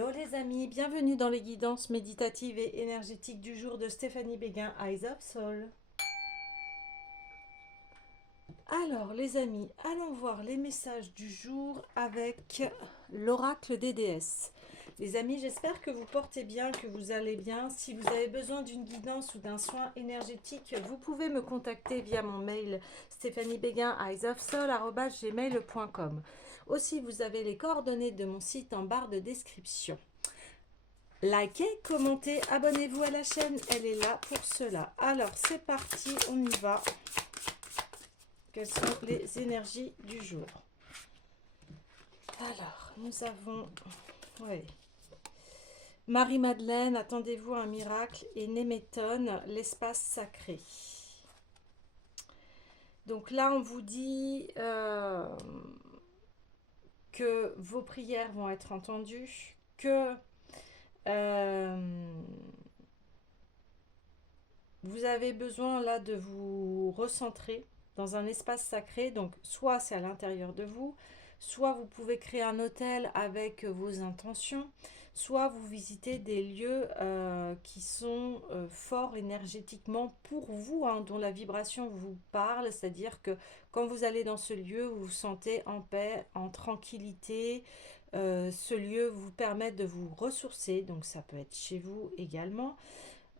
Hello les amis, bienvenue dans les guidances méditatives et énergétiques du jour de Stéphanie Béguin, Eyes of Soul. Alors les amis, allons voir les messages du jour avec l'oracle des déesses. Les amis, j'espère que vous portez bien, que vous allez bien. Si vous avez besoin d'une guidance ou d'un soin énergétique, vous pouvez me contacter via mon mail stéphaniebéguin@gmail.com. Aussi, vous avez les coordonnées de mon site en barre de description. Likez, commentez, abonnez-vous à la chaîne, elle est là pour cela. Alors, c'est parti, on y va. Quelles sont les énergies du jour? Alors, nous avons... Ouais. Marie-Madeleine, attendez-vous à un miracle. Et Néméton, l'espace sacré. Donc là, on vous dit que vos prières vont être entendues, que vous avez besoin là de vous recentrer dans un espace sacré. Donc soit c'est à l'intérieur de vous, soit vous pouvez créer un hôtel avec vos intentions, soit vous visitez des lieux qui sont forts énergétiquement pour vous, hein, dont la vibration vous parle. C'est-à-dire que quand vous allez dans ce lieu, vous vous sentez en paix, en tranquillité. Ce lieu vous permet de vous ressourcer, donc ça peut être chez vous également.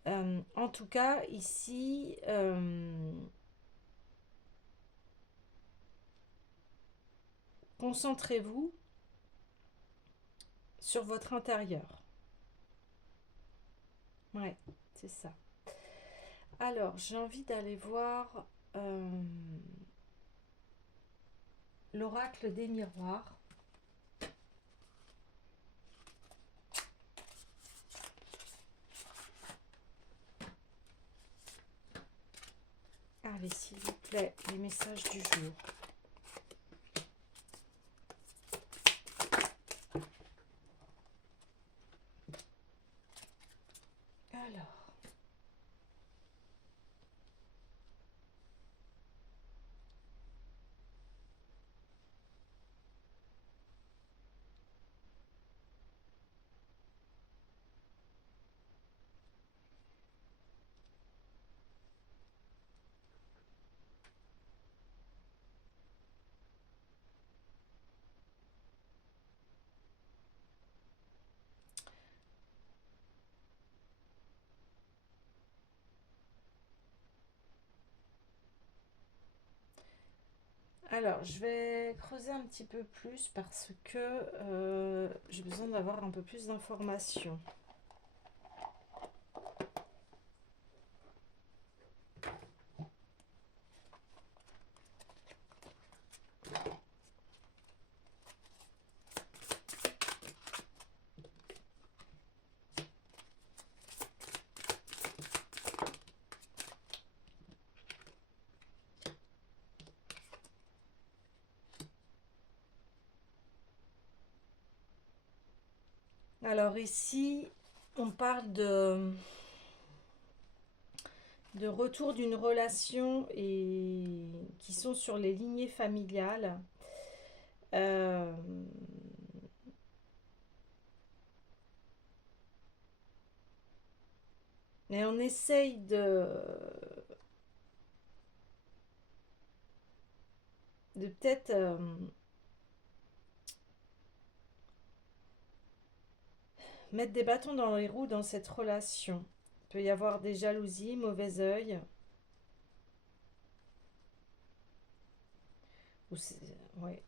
En tout cas, ici, concentrez-vous sur votre intérieur. Ouais, c'est ça. Alors, j'ai envie d'aller voir l'oracle des miroirs. Allez, s'il vous plaît, les messages du jour. Alors, je vais creuser un petit peu plus parce que j'ai besoin d'avoir un peu plus d'informations. Alors ici, on parle de retour d'une relation et qui sont sur les lignées familiales. Euh, mais on essaye de peut-être mettre des bâtons dans les roues dans cette relation. Il peut y avoir des jalousies, mauvais œil. Ouais.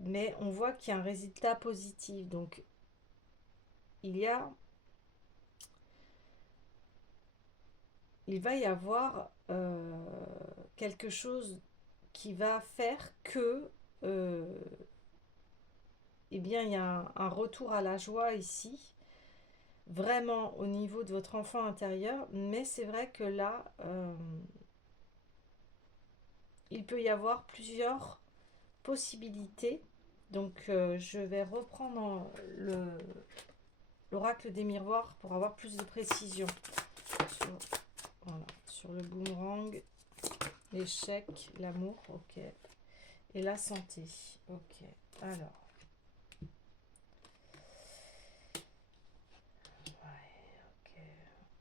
Mais on voit qu'il y a un résultat positif. Donc, il y a... Il va y avoir quelque chose qui va faire que... eh bien, il y a un retour à la joie ici. Vraiment au niveau de votre enfant intérieur. Mais c'est vrai que là... il peut y avoir plusieurs possibilités. Donc je vais reprendre l'oracle des miroirs pour avoir plus de précision sur, voilà, sur le boomerang, l'échec, l'amour, ok, et la santé, ok. Alors,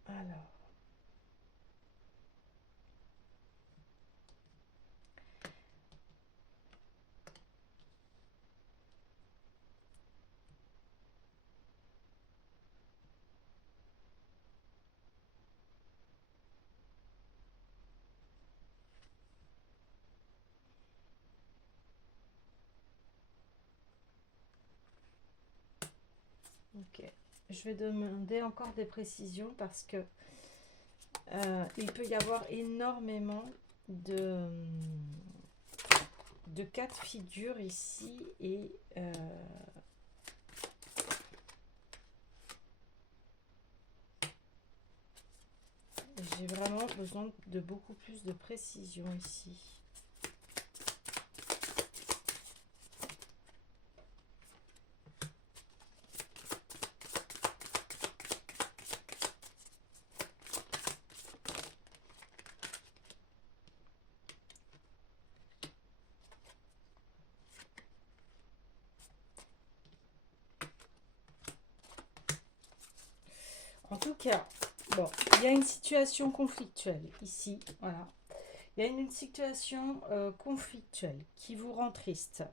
Alors, ok. Je vais demander encore des précisions parce que il peut y avoir énormément de, de cas de figure ici et j'ai vraiment besoin de beaucoup plus de précision ici. En tout cas, bon, il y a une situation conflictuelle ici, voilà. Il y a une situation conflictuelle qui vous rend triste.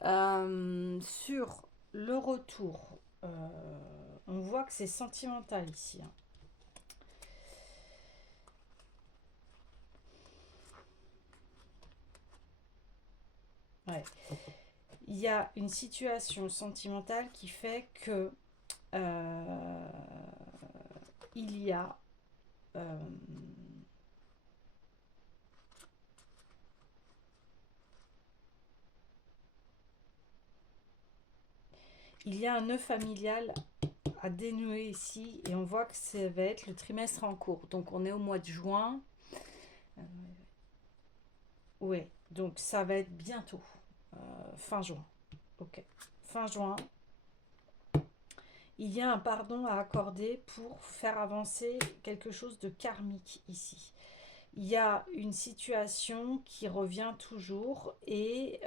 Sur le retour, on voit que c'est sentimental ici, hein. Ouais. Il y a une situation sentimentale qui fait que euh, il y a euh, un nœud familial à dénouer ici et on voit que ça va être le trimestre en cours. Donc on est au mois de juin. Ouais, donc ça va être bientôt, fin juin. Ok, fin juin. Il y a un pardon à accorder pour faire avancer quelque chose de karmique ici. Il y a une situation qui revient toujours et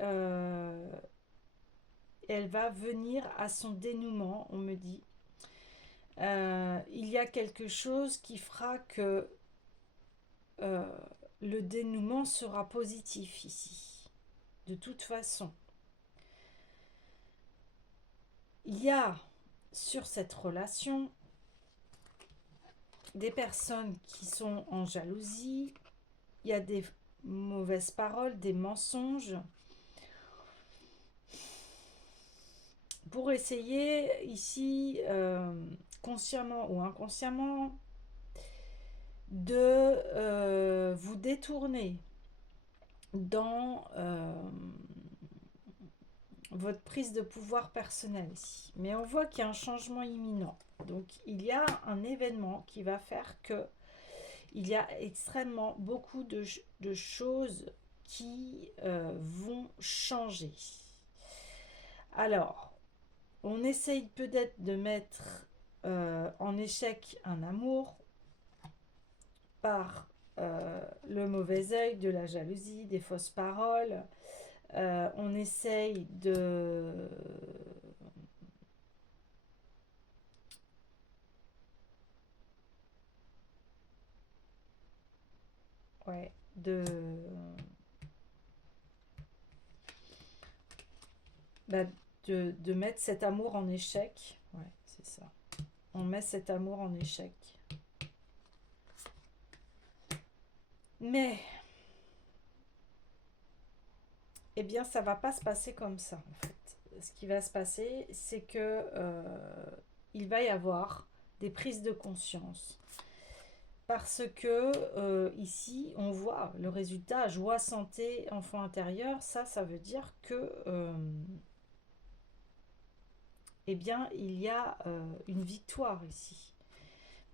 elle va venir à son dénouement, on me dit. Il y a quelque chose qui fera que euh, le dénouement sera positif ici. De toute façon, il y a sur cette relation des personnes qui sont en jalousie, il y a des mauvaises paroles, des mensonges, pour essayer ici, consciemment ou inconsciemment, de vous détourner dans votre prise de pouvoir personnelle ici. Mais on voit qu'il y a un changement imminent. Donc il y a un événement qui va faire que il y a extrêmement beaucoup de choses qui vont changer. Alors, on essaye peut-être de mettre en échec un amour par le mauvais œil, de la jalousie, des fausses paroles. On essaye de... Ouais, bah, de mettre cet amour en échec. Ouais, c'est ça. On met cet amour en échec. Mais, eh bien, ça va pas se passer comme ça, en fait. Ce qui va se passer, c'est que il va y avoir des prises de conscience. Parce que ici, on voit le résultat, joie, santé, enfant intérieur, ça veut dire que eh bien, il y a une victoire ici.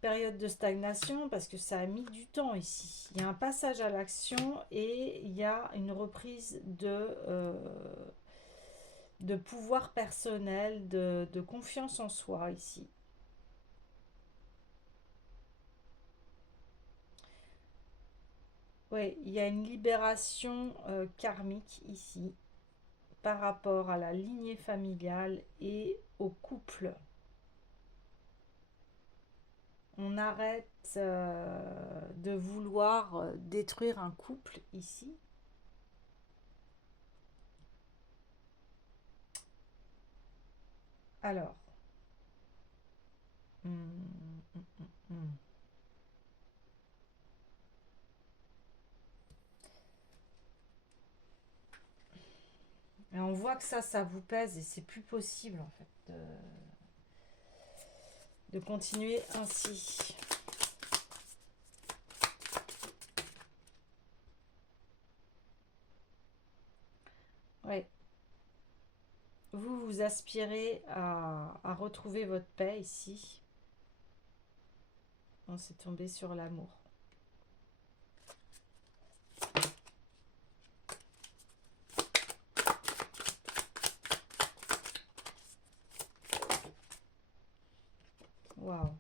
Période de stagnation parce que ça a mis du temps ici. Il y a un passage à l'action et il y a une reprise de pouvoir personnel, de confiance en soi ici. Oui, il y a une libération karmique ici par rapport à la lignée familiale et au couple. On arrête de vouloir détruire un couple ici. Alors, hum. Et on voit que ça vous pèse et c'est plus possible en fait de continuer ainsi. Ouais. Vous aspirez à retrouver votre paix ici. On s'est tombé sur l'amour. Waouh,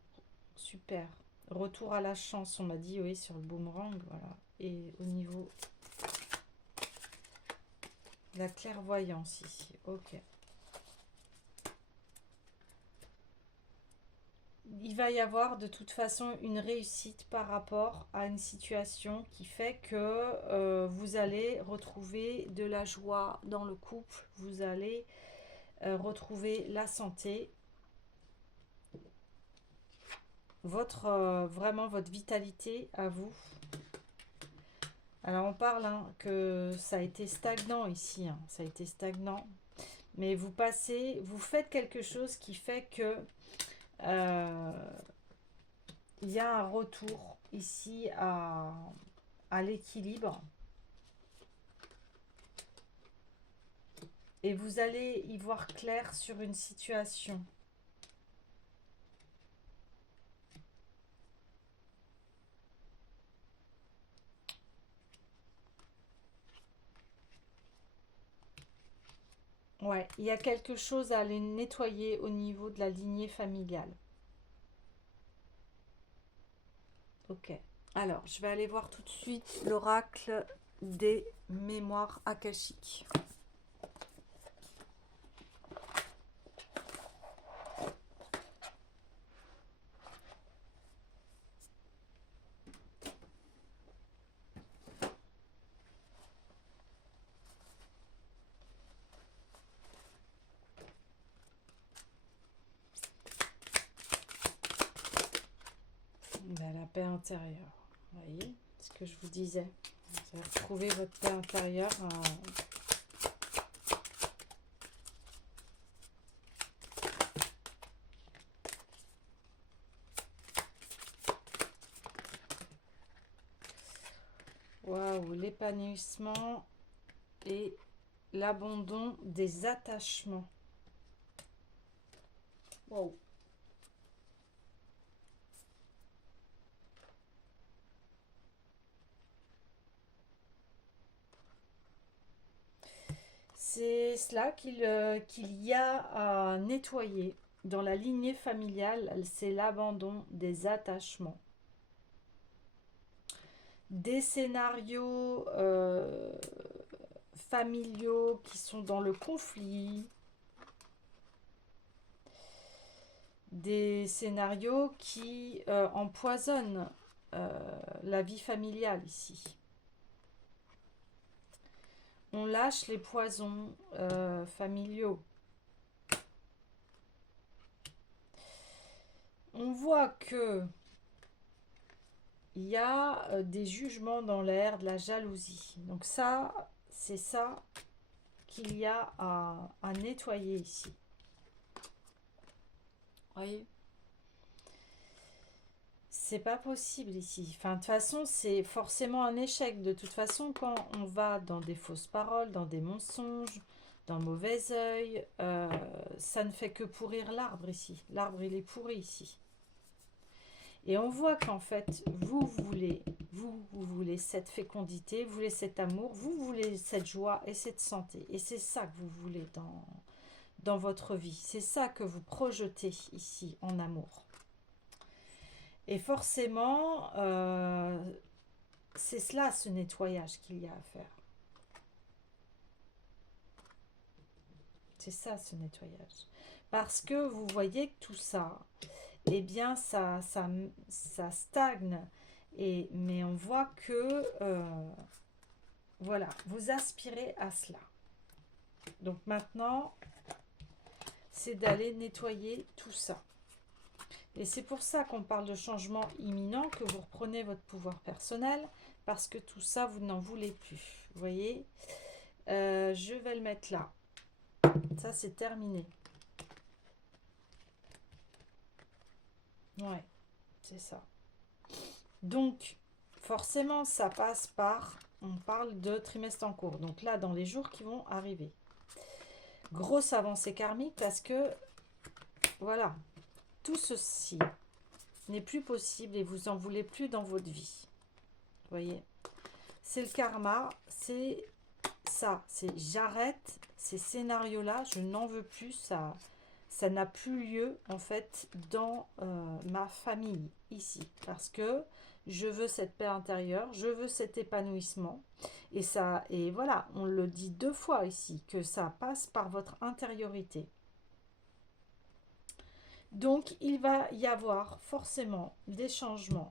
super. Retour à la chance, on m'a dit, oui, sur le boomerang, voilà. Et au niveau de la clairvoyance ici, ok. Il va y avoir de toute façon une réussite par rapport à une situation qui fait que vous allez retrouver de la joie dans le couple, vous allez retrouver la santé, vraiment votre vitalité à vous. Alors on parle que ça a été stagnant ici, ça a été stagnant, mais vous faites quelque chose qui fait que il y a un retour ici à l'équilibre. Et vous allez y voir clair sur une situation. Ouais, il y a quelque chose à aller nettoyer au niveau de la lignée familiale. Ok. Alors, je vais aller voir tout de suite l'oracle des mémoires akashiques. Ben, la paix intérieure. Vous voyez ce que je vous disais. Vous allez retrouver votre paix intérieure. Waouh, l'épanouissement et l'abandon des attachements. Waouh. C'est cela qu'il y a à nettoyer dans la lignée familiale, c'est l'abandon des attachements. Des scénarios familiaux qui sont dans le conflit, des scénarios qui empoisonnent la vie familiale ici. On lâche les poisons familiaux. On voit que il y a des jugements dans l'air, de la jalousie. Donc ça, c'est ça qu'il y a à nettoyer ici. Vous voyez ? C'est pas possible ici. Enfin, de toute façon, c'est forcément un échec. De toute façon, quand on va dans des fausses paroles, dans des mensonges, dans le mauvais œil, ça ne fait que pourrir l'arbre ici. L'arbre, il est pourri ici. Et on voit qu'en fait, vous voulez cette fécondité, vous voulez cet amour, vous voulez cette joie et cette santé. Et c'est ça que vous voulez dans votre vie. C'est ça que vous projetez ici en amour. Et forcément, c'est cela, ce nettoyage qu'il y a à faire. C'est ça, ce nettoyage. Parce que vous voyez que tout ça eh bien ça stagne. Mais on voit que, voilà, vous aspirez à cela. Donc maintenant, c'est d'aller nettoyer tout ça. Et c'est pour ça qu'on parle de changement imminent, que vous reprenez votre pouvoir personnel, parce que tout ça, vous n'en voulez plus. Vous voyez, je vais le mettre là. Ça, c'est terminé. Ouais, c'est ça. Donc, forcément, ça passe par... On parle de trimestre en cours. Donc là, dans les jours qui vont arriver. Grosse avancée karmique parce que, voilà, tout ceci n'est plus possible et vous en voulez plus dans votre vie. Vous voyez, c'est le karma, c'est ça, c'est j'arrête ces scénarios-là, je n'en veux plus, ça n'a plus lieu en fait dans ma famille ici, parce que je veux cette paix intérieure, je veux cet épanouissement, et ça, et voilà, on le dit 2 fois ici, que ça passe par votre intériorité. Donc il va y avoir forcément des changements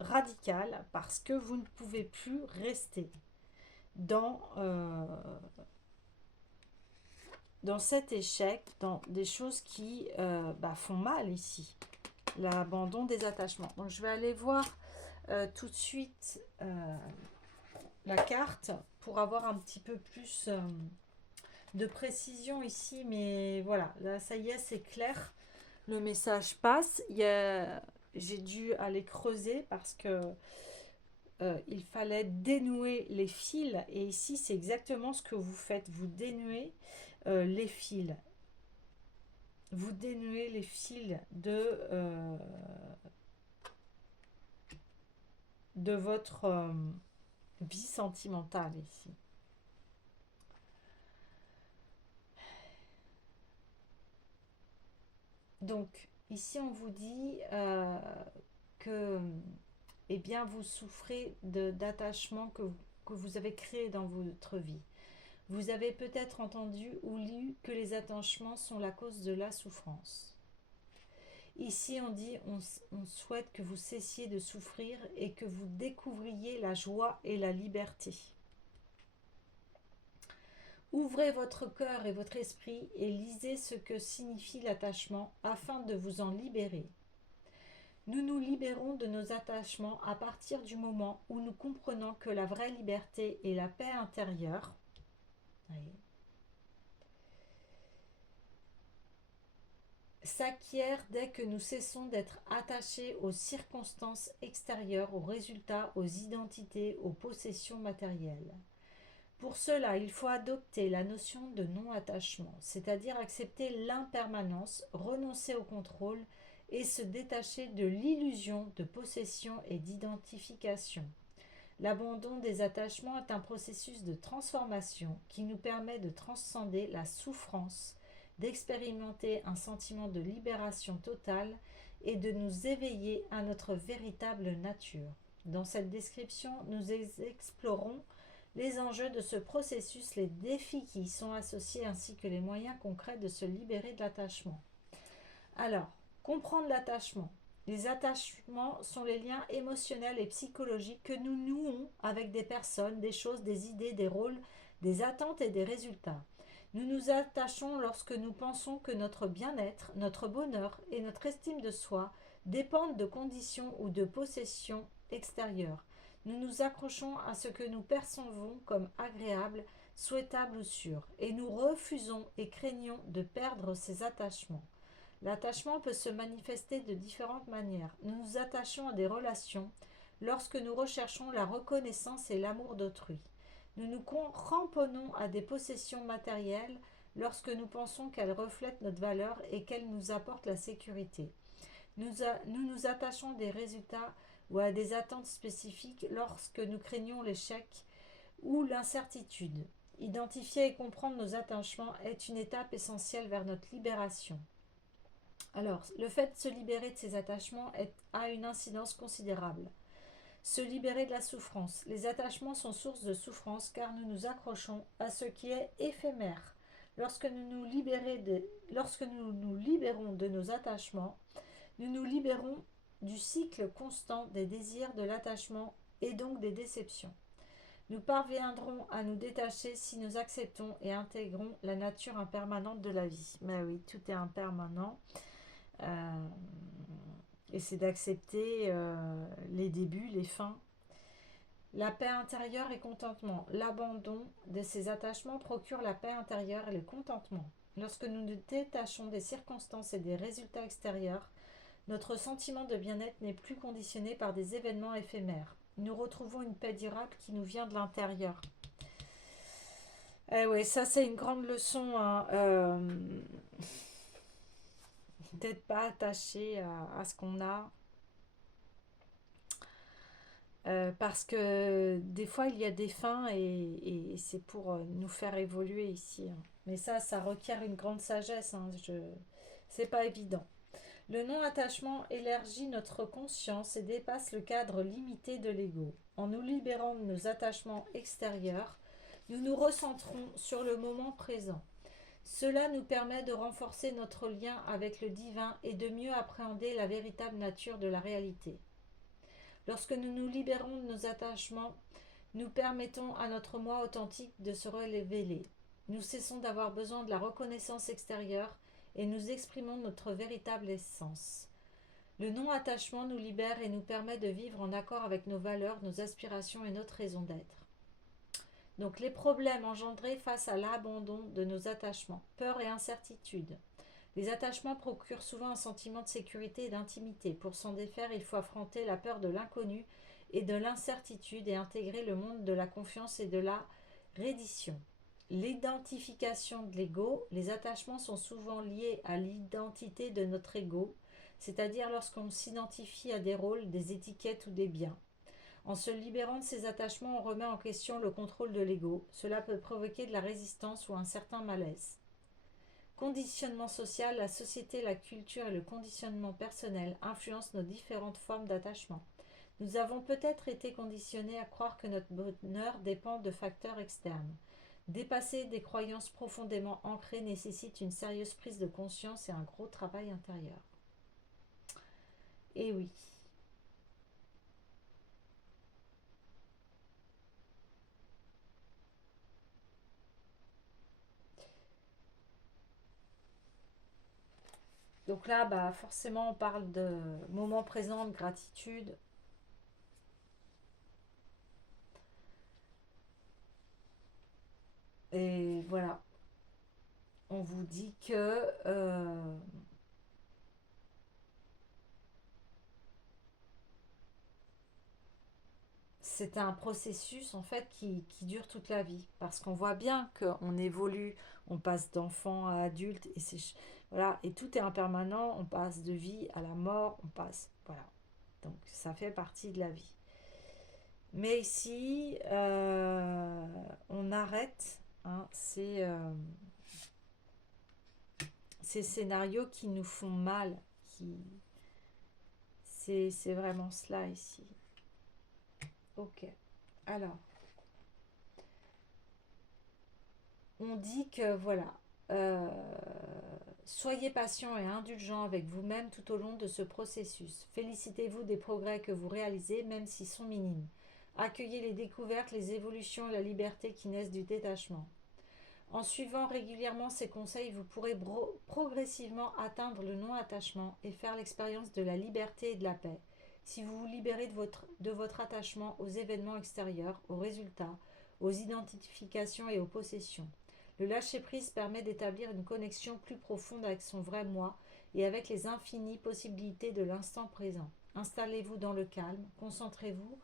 radicaux parce que vous ne pouvez plus rester dans cet échec, dans des choses qui font mal ici. L'abandon des attachements. Donc je vais aller voir tout de suite la carte pour avoir un petit peu plus de précision ici. Mais voilà, là ça y est, c'est clair. Le message passe. J'ai dû aller creuser parce que il fallait dénouer les fils. Et ici, c'est exactement ce que vous faites. Vous dénouez les fils. Vous dénouez les fils de votre vie sentimentale ici. Donc, ici, on vous dit que eh bien, vous souffrez d'attachement que vous avez créé dans votre vie. Vous avez peut-être entendu ou lu que les attachements sont la cause de la souffrance. Ici, on dit on souhaite que vous cessiez de souffrir et que vous découvriez la joie et la liberté. Ouvrez votre cœur et votre esprit et lisez ce que signifie l'attachement afin de vous en libérer. Nous nous libérons de nos attachements à partir du moment où nous comprenons que la vraie liberté et la paix intérieure s'acquièrent dès que nous cessons d'être attachés aux circonstances extérieures, aux résultats, aux identités, aux possessions matérielles. Pour cela, il faut adopter la notion de non-attachement, c'est-à-dire accepter l'impermanence, renoncer au contrôle et se détacher de l'illusion de possession et d'identification. L'abandon des attachements est un processus de transformation qui nous permet de transcender la souffrance, d'expérimenter un sentiment de libération totale et de nous éveiller à notre véritable nature. Dans cette description, nous explorons les enjeux de ce processus, les défis qui y sont associés ainsi que les moyens concrets de se libérer de l'attachement. Alors, comprendre l'attachement. Les attachements sont les liens émotionnels et psychologiques que nous nouons avec des personnes, des choses, des idées, des rôles, des attentes et des résultats. Nous nous attachons lorsque nous pensons que notre bien-être, notre bonheur et notre estime de soi dépendent de conditions ou de possessions extérieures. Nous nous accrochons à ce que nous percevons comme agréable, souhaitable ou sûr, et nous refusons et craignons de perdre ces attachements. L'attachement peut se manifester de différentes manières. Nous nous attachons à des relations lorsque nous recherchons la reconnaissance et l'amour d'autrui. Nous nous cramponnons à des possessions matérielles lorsque nous pensons qu'elles reflètent notre valeur et qu'elles nous apportent la sécurité. Nous nous attachons à des résultats ou à des attentes spécifiques lorsque nous craignons l'échec ou l'incertitude. Identifier et comprendre nos attachements est une étape essentielle vers notre libération. Alors, le fait de se libérer de ces attachements a une incidence considérable. Se libérer de la souffrance. Les attachements sont source de souffrance car nous nous accrochons à ce qui est éphémère. Lorsque nous nous libérons de nos attachements, nous nous libérons du cycle constant des désirs de l'attachement et donc des déceptions. Nous parviendrons à nous détacher si nous acceptons et intégrons la nature impermanente de la vie. Mais oui, tout est impermanent. Euh, et c'est d'accepter les débuts, les fins. La paix intérieure et contentement. L'abandon de ces attachements procure la paix intérieure et le contentement. Lorsque nous nous détachons des circonstances et des résultats extérieurs, notre sentiment de bien-être n'est plus conditionné par des événements éphémères. Nous retrouvons une paix durable qui nous vient de l'intérieur. Eh oui, ça c'est une grande leçon, hein, d'être pas attaché à ce qu'on a. Parce que des fois il y a des fins et c'est pour nous faire évoluer ici, hein. Mais ça requiert une grande sagesse, hein, c'est pas évident. Le non-attachement élargit notre conscience et dépasse le cadre limité de l'ego. En nous libérant de nos attachements extérieurs, nous nous recentrons sur le moment présent. Cela nous permet de renforcer notre lien avec le divin et de mieux appréhender la véritable nature de la réalité. Lorsque nous nous libérons de nos attachements, nous permettons à notre moi authentique de se révéler. Nous cessons d'avoir besoin de la reconnaissance extérieure et nous exprimons notre véritable essence. Le non-attachement nous libère et nous permet de vivre en accord avec nos valeurs, nos aspirations et notre raison d'être. Donc les problèmes engendrés face à l'abandon de nos attachements, peur et incertitude. Les attachements procurent souvent un sentiment de sécurité et d'intimité. Pour s'en défaire, il faut affronter la peur de l'inconnu et de l'incertitude et intégrer le monde de la confiance et de la reddition. L'identification de l'ego, les attachements sont souvent liés à l'identité de notre ego, c'est-à-dire lorsqu'on s'identifie à des rôles, des étiquettes ou des biens. En se libérant de ces attachements, on remet en question le contrôle de l'ego. Cela peut provoquer de la résistance ou un certain malaise. Conditionnement social, la société, la culture et le conditionnement personnel influencent nos différentes formes d'attachement. Nous avons peut-être été conditionnés à croire que notre bonheur dépend de facteurs externes. Dépasser des croyances profondément ancrées nécessite une sérieuse prise de conscience et un gros travail intérieur. Et oui. Donc là, bah, forcément, on parle de moment présent, de gratitude. Et voilà, on vous dit que c'est un processus en fait qui dure toute la vie. Parce qu'on voit bien qu'on évolue, on passe d'enfant à adulte, et voilà, et tout est impermanent, on passe de vie à la mort, on passe. Voilà. Donc ça fait partie de la vie. Mais ici, on arrête, hein, ces scénarios qui nous font mal. C'est vraiment cela ici. Ok. Alors, on dit que voilà, euh, soyez patient et indulgent avec vous-même tout au long de ce processus. Félicitez-vous des progrès que vous réalisez, même s'ils sont minimes. Accueillez les découvertes, les évolutions et la liberté qui naissent du détachement. En suivant régulièrement ces conseils, vous pourrez progressivement atteindre le non-attachement et faire l'expérience de la liberté et de la paix. Si vous vous libérez de votre attachement aux événements extérieurs, aux résultats, aux identifications et aux possessions. Le lâcher-prise permet d'établir une connexion plus profonde avec son vrai moi et avec les infinies possibilités de l'instant présent. Installez-vous dans le calme, concentrez-vous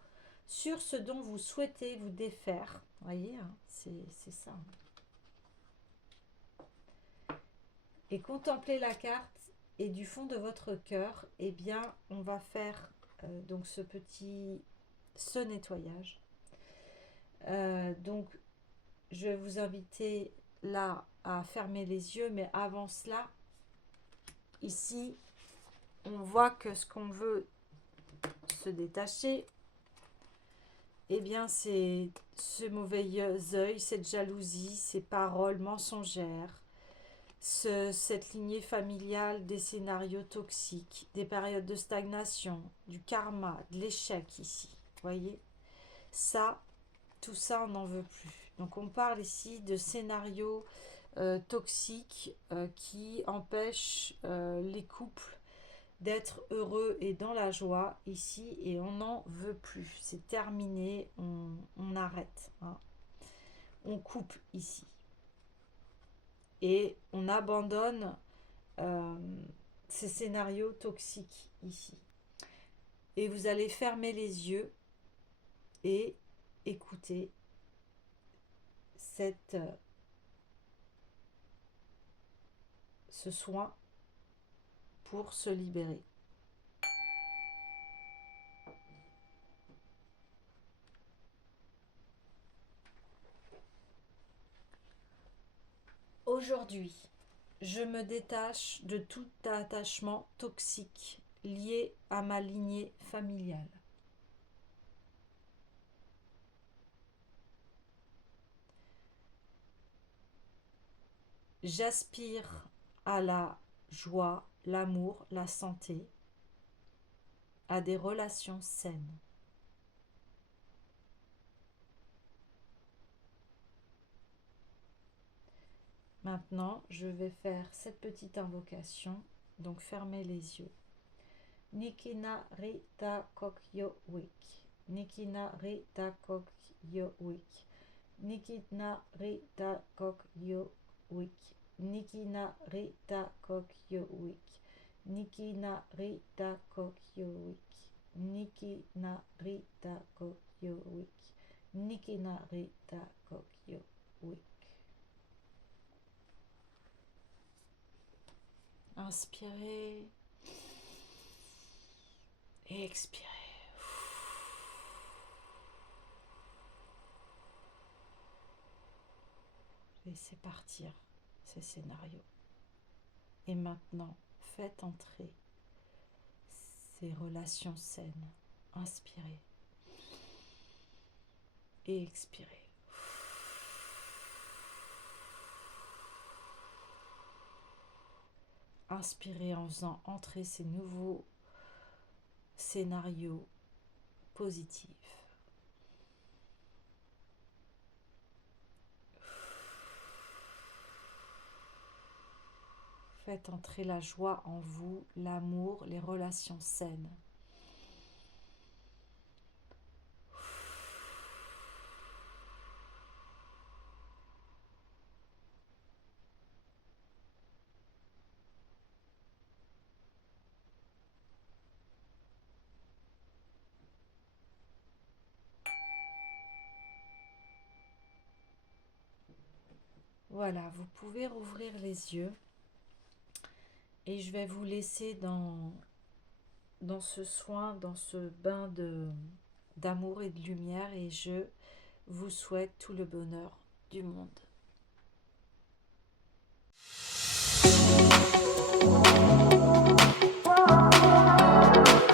sur ce dont vous souhaitez vous défaire. Vous voyez, hein, c'est ça. Et contemplez la carte et du fond de votre cœur, eh bien, on va faire donc ce nettoyage. Donc, je vais vous inviter là à fermer les yeux, mais avant cela, ici, on voit que ce qu'on veut se détacher, eh bien c'est ce mauvais œil, cette jalousie, ces paroles mensongères, cette lignée familiale des scénarios toxiques, des périodes de stagnation, du karma, de l'échec ici. Voyez, ça, tout ça, on n'en veut plus. Donc on parle ici de scénarios toxiques qui empêchent les couples d'être heureux et dans la joie ici, et on n'en veut plus. C'est terminé, on arrête. Hein. On coupe ici. Et on abandonne euh, ces scénarios toxiques ici. Et vous allez fermer les yeux et écouter ce soin pour se libérer. Aujourd'hui, je me détache de tout attachement toxique lié à ma lignée familiale. J'aspire à la joie, l'amour, la santé, à des relations saines. Maintenant, je vais faire cette petite invocation, donc fermez les yeux. Nikina Rita Kokyo Wik. Nikina Rita Kokyo Wik. Nikina Rita Kokyo Wik. Nikina Rita Kokyo Wik. Nikina Rita Kokyo Wik. Nikina Rita Kokyo Wik. Nikina Rita Kokyo Wik. Inspirez et expirez. Laissez partir ces scénarios. Et maintenant, faites entrer ces relations saines. Inspirez et expirez. Inspirez en faisant entrer ces nouveaux scénarios positifs. Faites entrer la joie en vous, l'amour, les relations saines. Voilà, vous pouvez rouvrir les yeux et je vais vous laisser dans ce soin, dans ce bain d'amour et de lumière, et je vous souhaite tout le bonheur du monde.